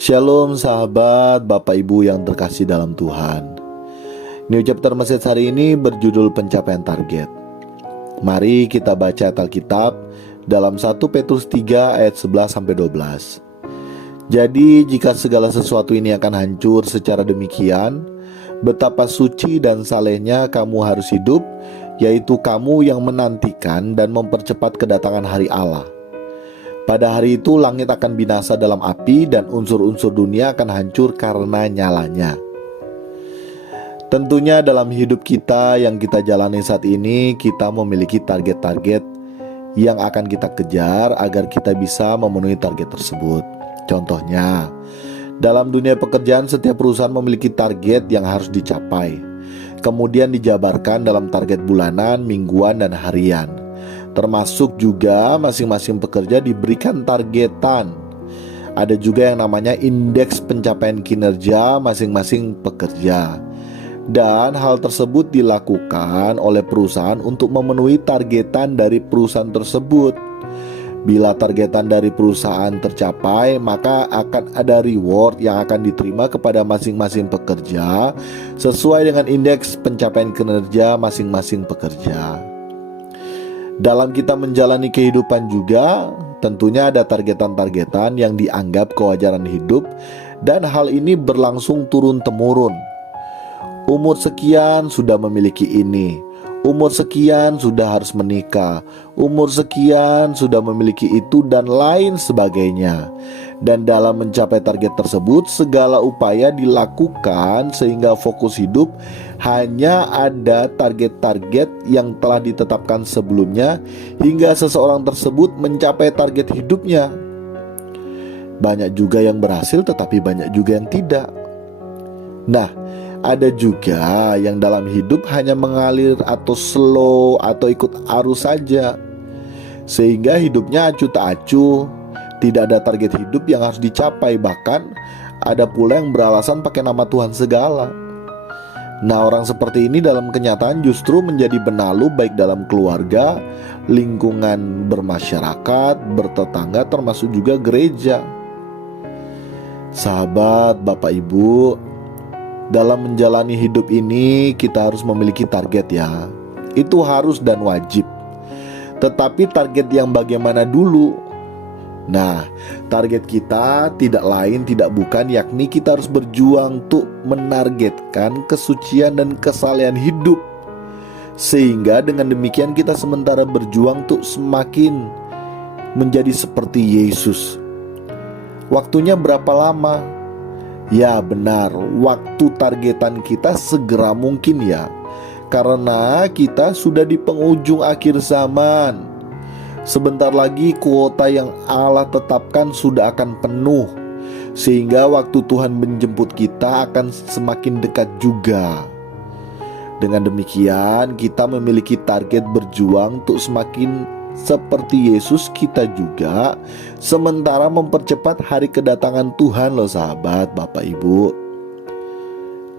Shalom sahabat Bapak Ibu yang terkasih dalam Tuhan. New Chapter Message hari ini berjudul pencapaian target. Mari kita baca Alkitab dalam 1 Petrus 3 ayat 11-12. Jadi jika segala sesuatu ini akan hancur secara demikian, betapa suci dan salehnya kamu harus hidup, yaitu kamu yang menantikan dan mempercepat kedatangan hari Allah. Pada hari itu langit akan binasa dalam api dan unsur-unsur dunia akan hancur karena nyalanya. Tentunya dalam hidup kita yang kita jalani saat ini, kita memiliki target-target yang akan kita kejar agar kita bisa memenuhi target tersebut. Contohnya, dalam dunia pekerjaan setiap perusahaan memiliki target yang harus dicapai. Kemudian dijabarkan dalam target bulanan, mingguan, dan harian. Termasuk juga masing-masing pekerja diberikan targetan. Ada juga yang namanya indeks pencapaian kinerja masing-masing pekerja. Dan hal tersebut dilakukan oleh perusahaan untuk memenuhi targetan dari perusahaan tersebut. Bila targetan dari perusahaan tercapai, maka akan ada reward yang akan diterima kepada masing-masing pekerja sesuai dengan indeks pencapaian kinerja masing-masing pekerja. Dalam kita menjalani kehidupan juga, tentunya ada targetan-targetan yang dianggap kewajaran hidup, dan hal ini berlangsung turun-temurun. Umur sekian sudah memiliki ini, umur sekian sudah harus menikah, umur sekian sudah memiliki itu, dan lain sebagainya. Dan dalam mencapai target tersebut, segala upaya dilakukan sehingga fokus hidup hanya ada target-target yang telah ditetapkan sebelumnya, hingga seseorang tersebut mencapai target hidupnya. Banyak juga yang berhasil, tetapi banyak juga yang tidak. Nah, ada juga yang dalam hidup hanya mengalir atau slow atau ikut arus saja, sehingga hidupnya acuh tak acuh, tidak ada target hidup yang harus dicapai. Bahkan ada pula yang beralasan pakai nama Tuhan segala. Nah, orang seperti ini dalam kenyataan justru menjadi benalu baik dalam keluarga, lingkungan bermasyarakat, bertetangga, termasuk juga gereja. Sahabat, Bapak Ibu, dalam menjalani hidup ini kita harus memiliki target ya. Itu harus dan wajib. Tetapi target yang bagaimana dulu? Nah, target kita tidak lain tidak bukan, yakni kita harus berjuang untuk menargetkan kesucian dan kesalehan hidup. Sehingga dengan demikian kita sementara berjuang untuk semakin menjadi seperti Yesus. Waktunya berapa lama? Ya benar, waktu targetan kita segera mungkin ya. Karena kita sudah di penghujung akhir zaman. Sebentar lagi kuota yang Allah tetapkan sudah akan penuh, sehingga waktu Tuhan menjemput kita akan semakin dekat juga. Dengan demikian kita memiliki target berjuang untuk semakin seperti Yesus kita juga, sementara mempercepat hari kedatangan Tuhan loh sahabat, Bapak Ibu.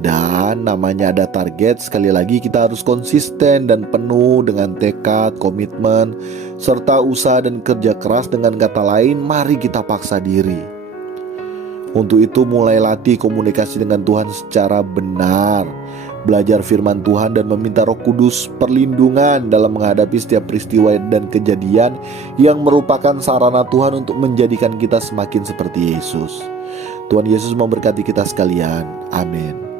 Dan namanya ada target, sekali lagi kita harus konsisten dan penuh dengan tekad, komitmen, serta usaha dan kerja keras. Dengan kata lain, mari kita paksa diri. Untuk itu mulai latih komunikasi dengan Tuhan secara benar, belajar firman Tuhan dan meminta Roh Kudus perlindungan dalam menghadapi setiap peristiwa dan kejadian yang merupakan sarana Tuhan untuk menjadikan kita semakin seperti Yesus. Tuhan Yesus memberkati kita sekalian. Amin.